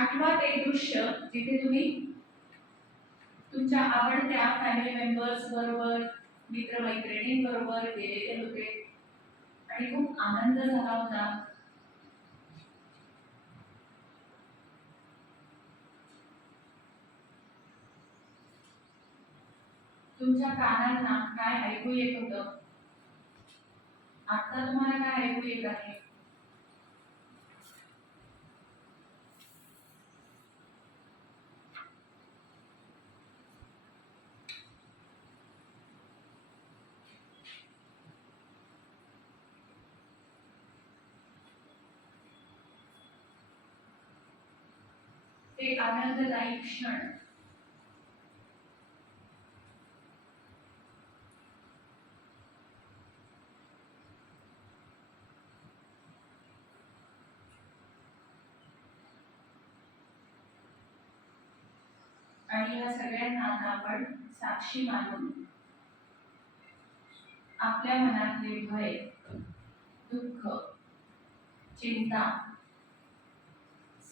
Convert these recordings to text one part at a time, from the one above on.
आठवा ते दृश्य जिथे तुम्ही तुमच्या आवडत्या फॅमिली मेंबर्स बरोबर मित्रमैत्रिणींबरोबर गेलेले होते आणि खूप आनंद झाला होता. तुमच्या कानांना काय ऐकू येत होतं? आता तुम्हाला काय ऐकू येत आहे? ते आनंददायी क्षण आणि या सगळ्यांना आता आपण साक्षी मानून आपल्या मनातले भय, दुःख, चिंता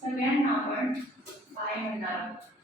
सगळ्यांना आपण बाय म्हणणार आहोत.